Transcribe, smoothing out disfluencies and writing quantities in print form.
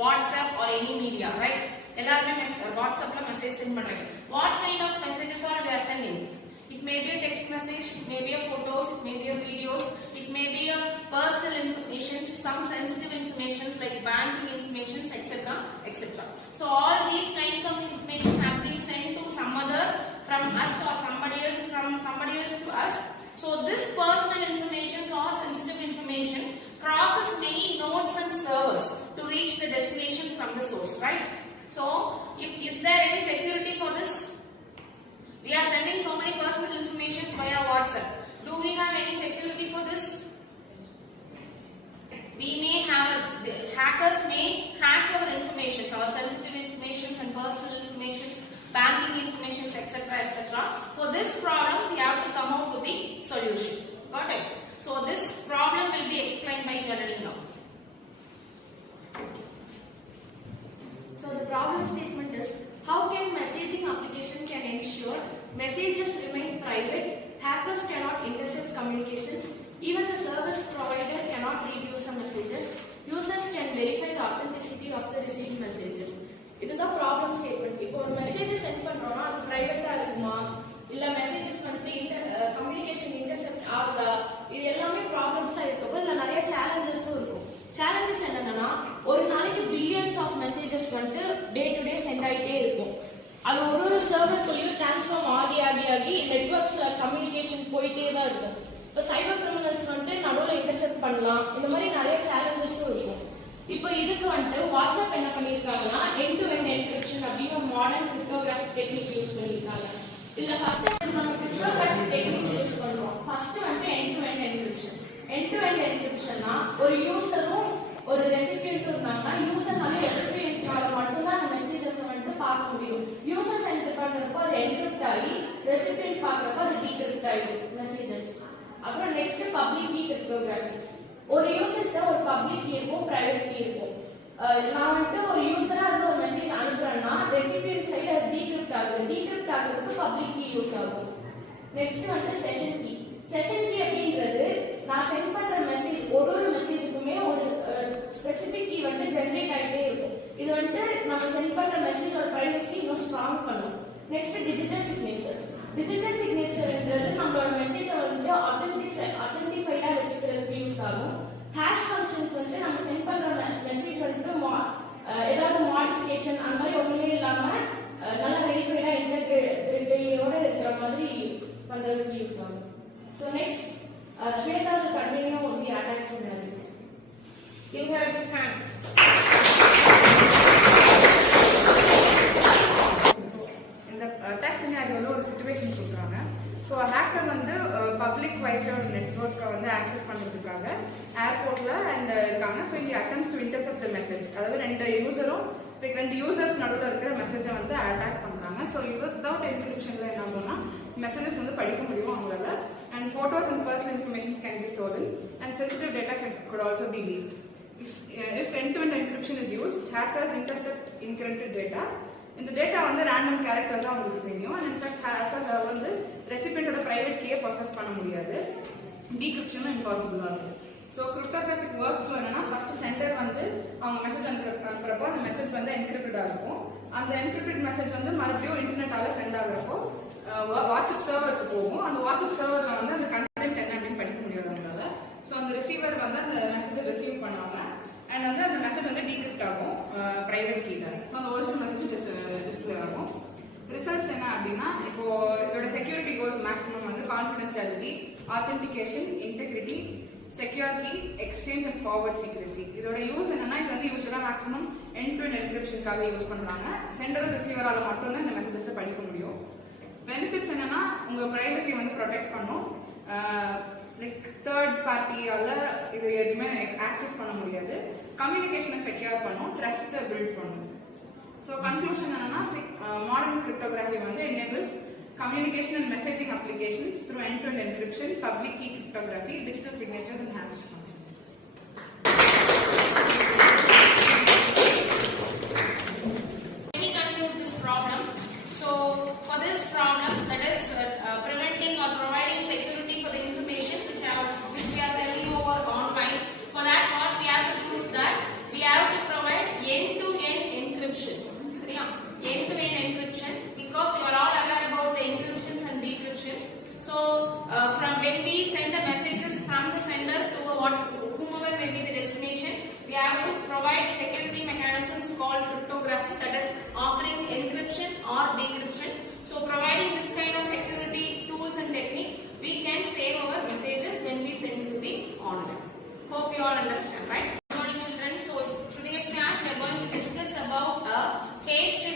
WhatsApp or any media, right? எல்லாருமே WhatsAppல message send பண்றீங்க. What kind of messages are they are sending? It may be a text message, it may be a photos, it may be a videos, it may be a personal information, some sensitive information like banking information, etc., etc. So all these kinds of information has been sent to some other from us or somebody else to us. So this personal information or sensitive information crosses many nodes and servers to reach the destination from the source, right? So is there any security for this? We are sending so many personal information via WhatsApp. Do we have any security for this? We may have, hackers may hack our information, our sensitive information and personal information, banking information, etc., etc. For this problem, we have to come out with the solution. Got it? So this problem will be explained by Janani now. So the problem statement is, how can messaging application can ensure messages remain private, hackers cannot intercept communications, even the service provider cannot read user messages, users can verify the authenticity of the received messages. இதுதான் problem statement. இப்போ ஒரு message send பண்றோம்னா அது பிரைவேட்டா இருக்குமா, இல்ல மெசேஜஸ் வந்து communication intercept ஆகுதா, இது எல்லாமே ப்ராப்ளம்ஸா இருக்கும். இல்ல நிறைய சேலஞ்சஸும் இருக்கும். சேலஞ்சஸ் என்னன்னா, ஒரு நாளைக்கு பில்லியன்ஸ் ஆஃப் மெசேஜஸ் வந்து டே டு டே சென்ட் ஆகிட்டே இருக்கும். அது ஒரு சர்வர்க்குள்ளேயும் டிரான்ஸ்ஃபார்ம் ஆகி நெட்வொர்க்ஸ்ல கம்யூனிகேஷன் போயிட்டே தான் இருக்கும். இப்போ சைபர் கிரிமினல்ஸ் வந்து நடுவில் இன்டர்செப்ட் பண்ணலாம். இந்த மாதிரி நிறைய சேலஞ்சஸும் இருக்கும். இப்போ இதுக்கு வந்து வாட்ஸ்அப் என்ன பண்ணியிருக்காங்கன்னா, எண்ட் டு எண்ட் என்கிரிப்ஷன் அப்படின்னு ஒரு மாடர்ன் கிரிப்டோகிராஃபிக் டெக்னிக் யூஸ் பண்ணியிருக்காங்க. இல்ல ஃபர்ஸ்ட் நம்ம கிரிப்டோகிராஃபிக் டெக்னிக்ஸ் யூஸ் பண்ணுவோம். ஃபர்ஸ்ட் வந்து end to end encryption. End to end என்கிரிப்ஷன்னா ஒரு யூசரும் ஒரு ரெசிபியன்ட்டும் இருந்தாங்கன்னா, யூசர்னால ரெசிபியன்ட்னால மட்டும்தான் அந்த மெசேஜஸ் வந்து பார்க்க முடியும். யூசர் சென்ட் பண்றப்போ அது என்கிரிப்ட் ஆகி, ரெசிபியன்ட் பார்க்கறப்போ அது டீகிரிப்ட் ஆகிடும் மெசேஜஸ். அப்புறம் நெக்ஸ்ட் பப்ளிக் கீ கிரிப்டோகிராஃபி. ஒரு யூசர்கிட்ட ஒரு பப்ளிக் கீ இருக்கும், பிரைவேட் கீ இருக்கும். நான் வந்து ஒரு யூசரா இருந்து ஒரு மெசேஜ் அனுப்புறேன்னா, ரெசிபியன்ட் சைடு அது டீகிரிப்ட் ஆகுது. டீகிரிப்ட் ஆகிறதுக்கு பப்ளிக் கீ யூஸ் ஆகும். நெக்ஸ்ட் வந்து செஷன் கீ. செஷன் கீ அப்படின்றது நான் சென்ட் பண்ற மெசேஜ் ஒரு மெசேஜுக்குமே ஒரு ஸ்பெசிபிக் கீ வந்து ஜெனரேட் ஆகிட்டே இருக்கும். இது வந்து நம்ம சென்ட் பண்ற மெசேஜோட பிரைவசி இன்னும் ஸ்ட்ராங் பண்ணும். Next digital signatures. டிஜிட்டல் சிக்னேச்சர்ன்றது நம்மளோட மெசேஜை வந்து அத்தென்டிஃபைடா வச்சுக்கிறதுக்கு யூஸ் ஆகும். ஹேஷ் ஃபங்க்ஷன்ஸ் வந்து நம்ம சென்ட் பண்ற மெசேஜ் வந்து ஏதாவது மாடிஃபிகேஷன் அந்த மாதிரி ஒண்ணுமே இல்லாம நல்லா வெரிஃபைடா இன்டெகிரிட்டியோட இருக்கிற மாதிரி பண்றதுக்கு யூஸ் ஆகும். So next Shweta will continue on the attack scenario. Give her a big hand. இந்த அட்டாக் சினாரியோல ஒரு சிச்சுவேஷன் சொல்றாங்க. ஸோ ஹேக்கர் வந்து பப்ளிக் வைஃபை நெட்வொர்க்கை வந்து ஆக்சஸ் பண்ணுறதுக்காக ஏர்போர்ட்ல அண்ட் இருக்காங்க. ஸோ இங்கே atoms to intercept the message, அதாவது ரெண்டு யூசர்ஸ் நடுவில் இருக்கிற மெசேஜை வந்து அட்டாக் பண்றாங்க. ஸோ வித்தவுட் என்கிரிப்ஷன்ல என்ன ஆகும்னா மெசேஜஸ் வந்து படிக்க முடியும் அவங்களால. And photos and personal information can be stolen, and sensitive data could also be leaked. If end-to-end encryption is used, hackers intercept encrypted data. இந்த டேட்டா வந்து ரேண்டம் கேரக்டர்ஸா அவங்களுக்கு தெரியும். அண்ட் இன்ஃபேக்ட் ஹேக்கர்ஸ் வந்து ரெசிபியன்ட்டோட பிரைவேட் கீயை ப்ராசஸ் பண்ண முடியாது. டீகிரிப்ஷனும் இம்பாசிபிளா இருக்கும். ஸோ கிரிப்டோகிராஃபிக் ஒர்க் ஃப்ளோ என்னன்னா, ஃபர்ஸ்ட் சென்டர் வந்து அவங்க மெசேஜ் அனுப்புறப்போ அந்த மெசேஜ் வந்து என்கிரிப்டடா இருக்கும். அந்த என்கிரிப்டட் மெசேஜ் வந்து மறுபடியும் இன்டர்நெட்டால சென்ட் ஆகுறப்போ வாட்ஸ்அப் சர்வருக்கு போகும். அந்த வாட்ஸ்அப் சர்வர்ல வந்து அந்த கண்டென்ட் என்ன அப்படின்னு படிக்க முடியாது அவங்களால. ஸோ அந்த ரிசீவர் வந்து அந்த மெசேஜை ரிசீவ் பண்ணுவாங்க. அண்ட் வந்து அந்த மெசேஜ் வந்து டீகிரிப்ட் ஆகும் பிரைவேட் கீல. ஸோ அந்த ஒரிஜினல் மெசேஜ் டிஸ்பிளே ஆகும். ரிசல்ட்ஸ் என்ன அப்படின்னா, இப்போ இதோட செக்யூரிட்டி கோல்ஸ் மேக்ஸிமம் வந்து confidentiality, authentication, integrity, security, exchange and forward secrecy. இதோட யூஸ் என்னன்னா, இது வந்து யூஸ்வலா மேக்ஸிமம் எண்ட் டு எண்ட் என்கிரிப்ஷனுக்காக யூஸ் பண்றாங்க. சென்டர் ரிசீவரால மட்டும்தான் இந்த மெசேஜஸை படிக்க முடியும். பெனிஃபிட்ஸ் என்னன்னா, உங்க பிரைவசியை வந்து ப்ரொடெக்ட் பண்ணும். லைக் தேர்ட் பார்ட்டியால இது எதுவுமே ஆக்சஸ் பண்ண முடியாது. கம்யூனிகேஷனை செக்யூர் பண்ணும், ட்ரஸ்ட்டை பில்ட் பண்ணும். ஸோ கன்க்ளூஷன் என்னன்னா, மாடர்ன் கிரிப்டோகிராஃபி வந்து enables communication and messaging applications through end-to-end encryption, public key cryptography, digital signatures, and hash functions. Let me conclude this problem. So for this problem, that is preventing or providing security for the information which we are sending over online. For that, what we have to do is that we have to provide end when we send the messages from the sender to whomever may be the destination, we have to provide security mechanisms called cryptography, that is offering encryption or decryption.